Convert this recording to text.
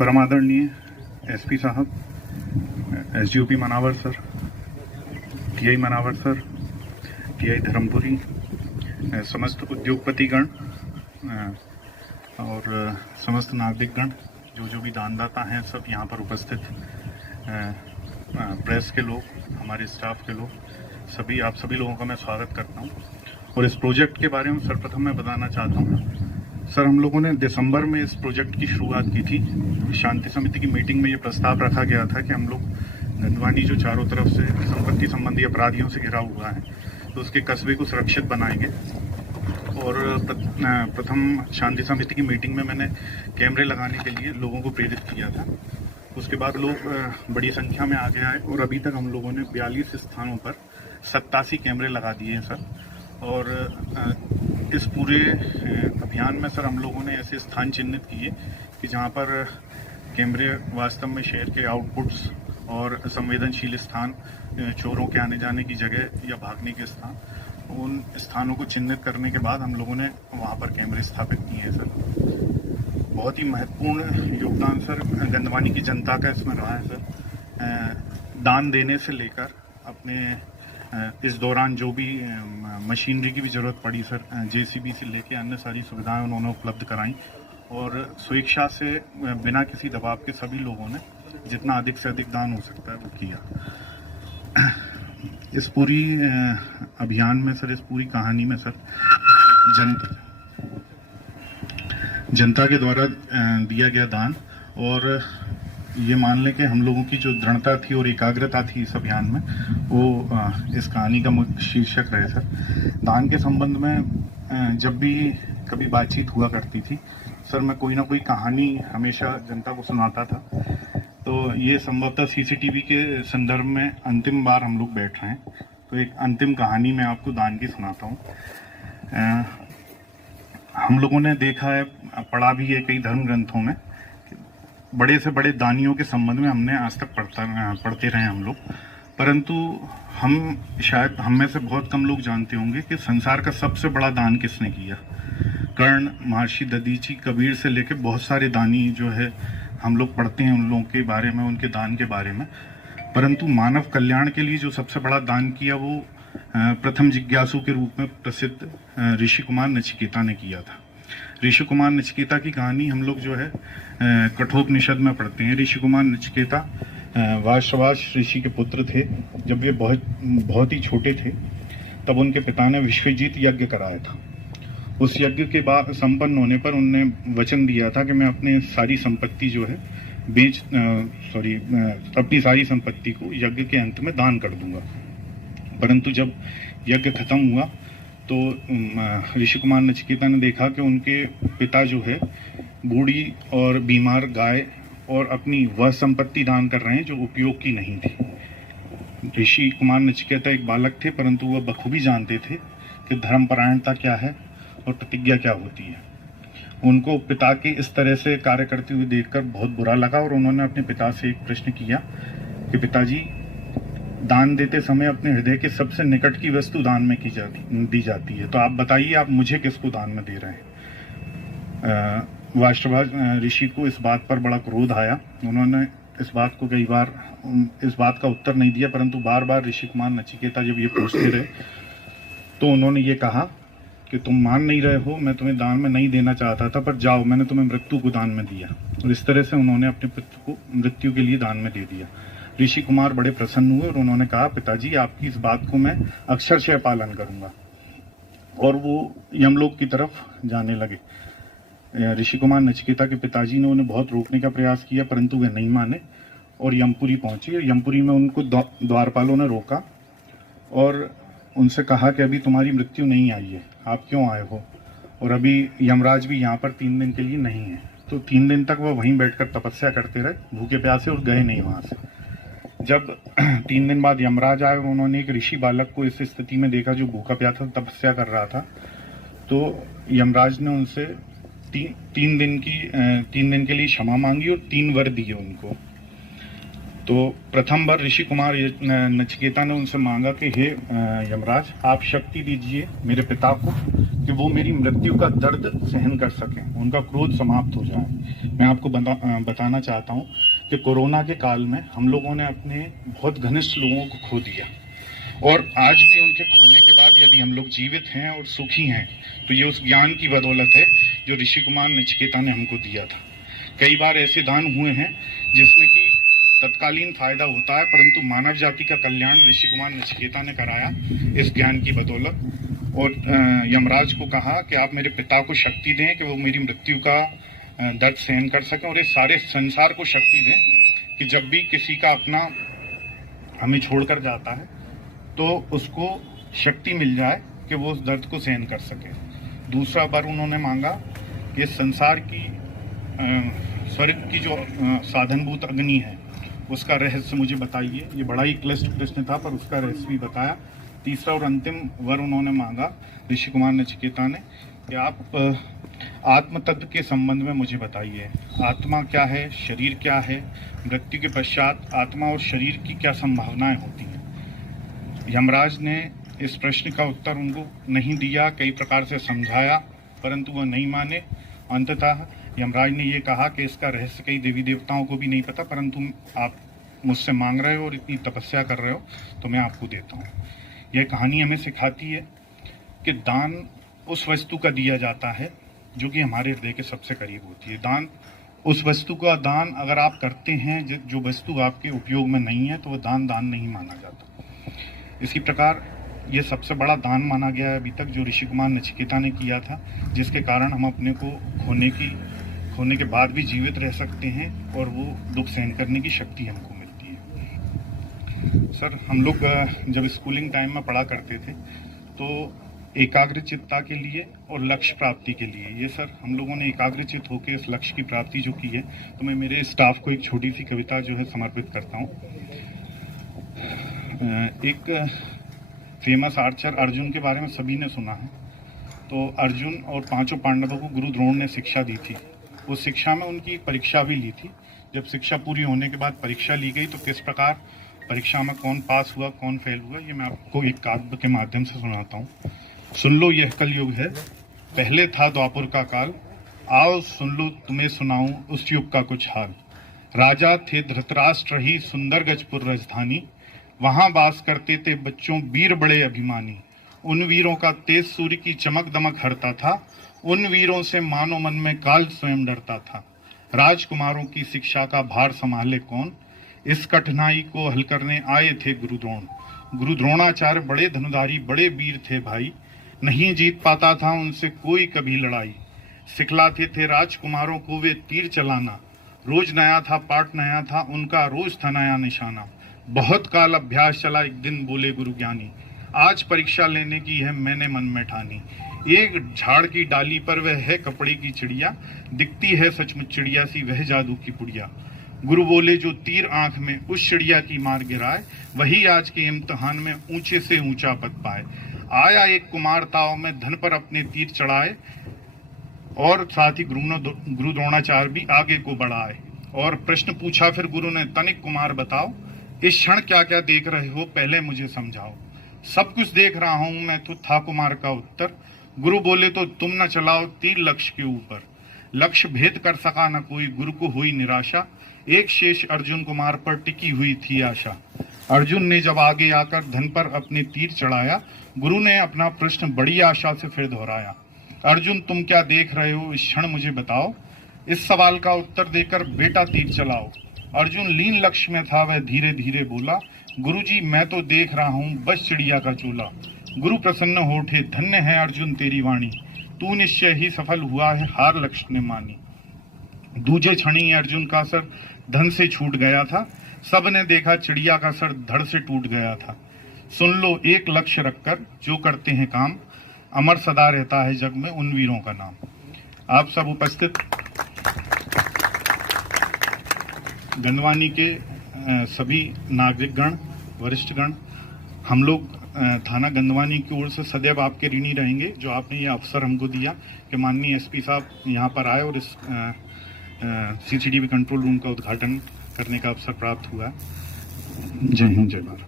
परमादरणीय SP साहब, SDOP Manawar sir, TI Manawar sir, TI Dharmapuri, समस्त उद्योगपतिगण और समस्त नागरिकगण, जो भी दानदाता हैं, सब यहाँ पर उपस्थित, प्रेस के लोग, हमारे स्टाफ के लोग, आप सभी लोगों का मैं स्वागत करता हूँ। और इस प्रोजेक्ट के बारे में सर्वप्रथम मैं बताना चाहता हूँ सर, हम लोगों ने दिसंबर में इस प्रोजेक्ट की शुरुआत की थी। शांति समिति की मीटिंग में ये प्रस्ताव रखा गया था कि हम लोग गंदवानी जो चारों तरफ से संपत्ति संबंधी अपराधियों से घिरा हुआ है, तो उसके कस्बे को सुरक्षित बनाएंगे। और प्रथम शांति समिति की मीटिंग में मैंने कैमरे लगाने के लिए लोगों को प्रेरित किया था। उसके बाद लोग बड़ी संख्या में आगे आए और अभी तक हम लोगों ने 42 स्थानों पर 87 कैमरे लगा दिए हैं सर। और इस पूरे अभियान में सर हम लोगों ने ऐसे स्थान चिन्हित किए कि जहां पर कैमरे वास्तव में शहर के आउटपुट्स और संवेदनशील स्थान, चोरों के आने जाने की जगह या भागने के स्थान, उन स्थानों को चिन्हित करने के बाद हम लोगों ने वहां पर कैमरे स्थापित किए हैं सर। बहुत ही महत्वपूर्ण योगदान सर गंदवानी की जनता का इसमें रहा है सर। दान देने से लेकर अपने इस दौरान जो भी मशीनरी की भी ज़रूरत पड़ी सर, जेसीबी से लेके अन्य सारी सुविधाएं उन्होंने उपलब्ध कराई और स्वेच्छा से बिना किसी दबाव के सभी लोगों ने जितना अधिक से अधिक दान हो सकता है वो किया। इस पूरी अभियान में सर, इस पूरी कहानी में सर जनता के द्वारा दिया गया दान और ये मान लें कि हम लोगों की जो दृढ़ता थी और एकाग्रता थी इस अभियान में, वो इस कहानी का मुख्य शीर्षक रहे सर। दान के संबंध में जब भी कभी बातचीत हुआ करती थी सर, मैं कोई ना कोई कहानी हमेशा जनता को सुनाता था। तो ये संभवतः सीसीटीवी के संदर्भ में अंतिम बार हम लोग बैठ रहे हैं, तो एक अंतिम कहानी मैं आपको दान की सुनाता हूँ। हम लोगों ने देखा है, पढ़ा भी है कई धर्म ग्रंथों में, बड़े से बड़े दानियों के संबंध में हमने आज तक पढ़ते रहे हम लोग, परंतु शायद हम में से बहुत कम लोग जानते होंगे कि संसार का सबसे बड़ा दान किसने किया। कर्ण, महर्षि दधीची, कबीर से लेकर बहुत सारे दानी जो है हम लोग पढ़ते हैं उन लोगों के बारे में, उनके दान के बारे में, परंतु मानव कल्याण के लिए जो सबसे बड़ा दान किया वो प्रथम जिज्ञासु के रूप में प्रसिद्ध ऋषि कुमार नचिकेता ने किया था। ऋषि कुमार नचिकेता की कहानी हम लोग जो है कठोपनिषद में पढ़ते हैं। ऋषि कुमार नचिकेता वासवास ऋषि के पुत्र थे। जब वे बहुत ही छोटे थे तब उनके पिता ने विश्वजीत यज्ञ कराया था। उस यज्ञ के बाद संपन्न होने पर उनने वचन दिया था कि मैं अपने सारी संपत्ति जो है अपनी सारी संपत्ति को यज्ञ के अंत में दान कर दूंगा। परंतु जब यज्ञ खत्म हुआ तो ऋषि कुमार नचिकेता ने देखा कि उनके पिता जो है बूढ़ी और बीमार गाय और अपनी वह संपत्ति दान कर रहे हैं जो उपयोग की नहीं थी। ऋषि कुमार नचिकेता एक बालक थे, परंतु वह बखूबी जानते थे कि धर्मपरायणता क्या है और प्रतिज्ञा क्या होती है। उनको पिता के इस तरह से कार्य करते हुए देखकर बहुत बुरा लगा और उन्होंने अपने पिता से एक प्रश्न किया कि पिताजी, दान देते समय अपने हृदय के सबसे निकट की वस्तु दान में दी जाती है, तो आप बताइए आप मुझे किसको दान में दे रहे हैं। वाष्टभाज ऋषि को इस बात पर बड़ा क्रोध आया। उन्होंने इस बात को कई बार इस बात का उत्तर नहीं दिया, परंतु बार बार ऋषि कुमार नचिकेता जब ये पूछते रहे तो उन्होंने ये कहा कि तुम मान नहीं रहे हो, मैं तुम्हें दान में नहीं देना चाहता था, पर जाओ, मैंने तुम्हें मृत्यु को दान में दिया। और इस तरह से उन्होंने अपने पुत्र को मृत्यु के लिए दान में दे दिया। ऋषि कुमार बड़े प्रसन्न हुए और उन्होंने कहा, पिताजी आपकी इस बात को मैं अक्षरशः पालन करूंगा। और वो यमलोक की तरफ जाने लगे। ऋषि कुमार नचिकेता के पिताजी ने उन्हें बहुत रोकने का प्रयास किया, परंतु वे नहीं माने और यमपुरी पहुंचे। यमपुरी में उनको द्वारपालों ने रोका और उनसे कहा कि अभी तुम्हारी मृत्यु नहीं आई है, आप क्यों आए हो, और अभी यमराज भी यहाँ पर 3 दिन के लिए नहीं है। तो 3 दिन तक वह वहीं बैठकर तपस्या करते रहे, भूखे प्यासे, और गए नहीं वहाँ से। जब 3 दिन बाद यमराज आए और उन्होंने एक ऋषि बालक को इस स्थिति में देखा जो भूखा प्यासा तपस्या कर रहा था, तो यमराज ने उनसे 3 दिन के लिए क्षमा मांगी और 3 वर दिए उनको। तो प्रथम बार ऋषि कुमार नचिकेता ने उनसे मांगा कि हे यमराज, आप शक्ति दीजिए मेरे पिता को कि वो मेरी मृत्यु का दर्द सहन कर सकें, उनका क्रोध समाप्त हो जाए। मैं आपको बताना चाहता हूँ कि कोरोना के काल में हम लोगों ने अपने बहुत घनिष्ठ लोगों को खो दिया, और आज भी उनके खोने के बाद यदि हम लोग जीवित हैं और सुखी हैं तो ये उस ज्ञान की बदौलत है जो ऋषि कुमार नचिकेता ने हमको दिया था। कई बार ऐसे दान हुए हैं जिसमें कि तत्कालीन फायदा होता है, परंतु मानव जाति का कल्याण ऋषि कुमार नचिकेता ने कराया इस ज्ञान की बदौलत। और यमराज को कहा कि आप मेरे पिता को शक्ति दें कि वो मेरी मृत्यु का दर्द सहन कर सकें, और इस सारे संसार को शक्ति दें कि जब भी किसी का अपना हमें छोड़कर जाता है तो उसको शक्ति मिल जाए कि वो उस दर्द को सहन कर सके। दूसरा बार उन्होंने मांगा कि संसार की स्वर्ग की जो साधनभूत अग्नि है उसका रहस्य मुझे बताइए। ये बड़ा ही क्लिष्ट प्रश्न था, पर उसका रहस्य भी बताया। तीसरा और अंतिम वर उन्होंने मांगा ऋषि कुमार नचिकेता ने कि आप आत्म तत्व के संबंध में मुझे बताइए। आत्मा क्या है, शरीर क्या है, मृत्यु के पश्चात आत्मा और शरीर की क्या संभावनाएं होती हैं। यमराज ने इस प्रश्न का उत्तर उनको नहीं दिया, कई प्रकार से समझाया, परंतु वह नहीं माने। अंततः यमराज ने यह कहा कि इसका रहस्य कई देवी देवताओं को भी नहीं पता, परंतु आप मुझसे मांग रहे हो और इतनी तपस्या कर रहे हो तो मैं आपको देता हूँ। यह कहानी हमें सिखाती है कि दान उस वस्तु का दिया जाता है जो कि हमारे हृदय के सबसे करीब होती है। दान उस वस्तु का दान अगर आप करते हैं जो वस्तु आपके उपयोग में नहीं है तो वह दान नहीं माना जाता। इसी प्रकार ये सबसे बड़ा दान माना गया है अभी तक जो ऋषि कुमार नचिकेता ने किया था, जिसके कारण हम अपने को खोने के बाद भी जीवित रह सकते हैं और वो दुख सहन करने की शक्ति हमको मिलती है। सर, हम लोग जब स्कूलिंग टाइम में पढ़ा करते थे तो एकाग्रचित्ता के लिए और लक्ष्य प्राप्ति के लिए, ये सर हम लोगों ने एकाग्रचित होकर इस लक्ष्य की प्राप्ति जो की है, तो मैं मेरे स्टाफ को एक छोटी सी कविता जो है समर्पित करता हूँ। एक फेमस आर्चर अर्जुन के बारे में सभी ने सुना है। तो अर्जुन और पांचों पांडवों को गुरु द्रोण ने शिक्षा दी थी। उस शिक्षा में उनकी परीक्षा भी ली थी। जब शिक्षा पूरी होने के बाद परीक्षा ली गई तो किस प्रकार परीक्षा में कौन पास हुआ कौन फेल हुआ, ये मैं आपको एक काव्य के माध्यम से सुनाता हूँ। सुन लो यह कलयुग है, पहले था द्वापर का काल, आओ सुन लो तुम्हें सुनाऊं उस युग का कुछ हाल। राजा थे धृतराष्ट्र ही सुंदर गजपुर राजधानी, वहां वास करते थे बच्चों वीर बड़े अभिमानी। उन वीरों का तेज सूर्य की चमक दमक हरता था, उन वीरों से मानो मन में काल स्वयं डरता था। राजकुमारों की शिक्षा का भार संभाले कौन, इस कठिनाई को हल करने आए थे गुरु द्रोण। गुरु द्रोणाचार्य बड़े धनुधारी बड़े वीर थे भाई, नहीं जीत पाता था उनसे कोई कभी लड़ाई। सिखलाते थे राजकुमारों को वे तीर चलाना, रोज नया था पाठ नया था उनका रोज था नया निशाना। बहुत काल अभ्यास चला एक दिन बोले गुरु ज्ञानी, आज परीक्षा लेने की है मैंने मन में ठानी। एक झाड़ की डाली पर वह है कपड़े की चिड़िया, दिखती है सचमुच चिड़िया सी वह जादू की पुड़िया। गुरु बोले जो तीर आंख में उस चिड़िया की मार गिराए, वही आज के इम्तिहान में ऊंचे से ऊंचा पद पाए। आया एक कुमार ताव में धन पर अपने तीर चढ़ाए, और साथ ही गुरु द्रोणाचार्य भी आगे को बढ़ाए। और प्रश्न पूछा फिर गुरु ने, तनिक कुमार बताओ इस क्षण क्या क्या देख रहे हो पहले मुझे समझाओ। सब कुछ देख रहा हूं मैं तो था कुमार का उत्तर। गुरु बोले तो तुम न चलाओ तीर लक्ष्य के ऊपर। लक्ष्य भेद कर सका न कोई गुरु को हुई निराशा, एक शेष अर्जुन कुमार पर टिकी हुई थी आशा। अर्जुन ने जब आगे आकर धन पर अपने तीर चढ़ाया, गुरु ने अपना प्रश्न बड़ी आशा से फिर दोहराया। अर्जुन तुम क्या देख रहे हो इस क्षण मुझे बताओ, इस सवाल का उत्तर देकर बेटा तीर चलाओ। अर्जुन लीन लक्ष्य में था वह धीरे धीरे बोला, गुरुजी मैं तो देख रहा हूँ बस चिड़िया का चोला। गुरु प्रसन्न हो उठे, धन्य है अर्जुन तेरी वाणी, तू निश्चय ही सफल हुआ है हार लक्ष्य ने मानी। दूजे क्षण ही अर्जुन का सर धन से छूट गया था, सबने देखा चिड़िया का सर धड़ से टूट गया था। सुन लो एक लक्ष्य रखकर जो करते हैं काम, अमर सदा रहता है जग में उन वीरों का नाम। आप सब उपस्थित गंधवानी के सभी नागरिकगण, वरिष्ठगण, हम लोग थाना गंधवानी की ओर से सदैव आपके ऋणी रहेंगे जो आपने ये अवसर हमको दिया कि माननीय एसपी साहब यहाँ पर आए और इस सीसीटीवी कंट्रोल रूम का उद्घाटन करने का अवसर प्राप्त हुआ। जय हिंद, जय भारत।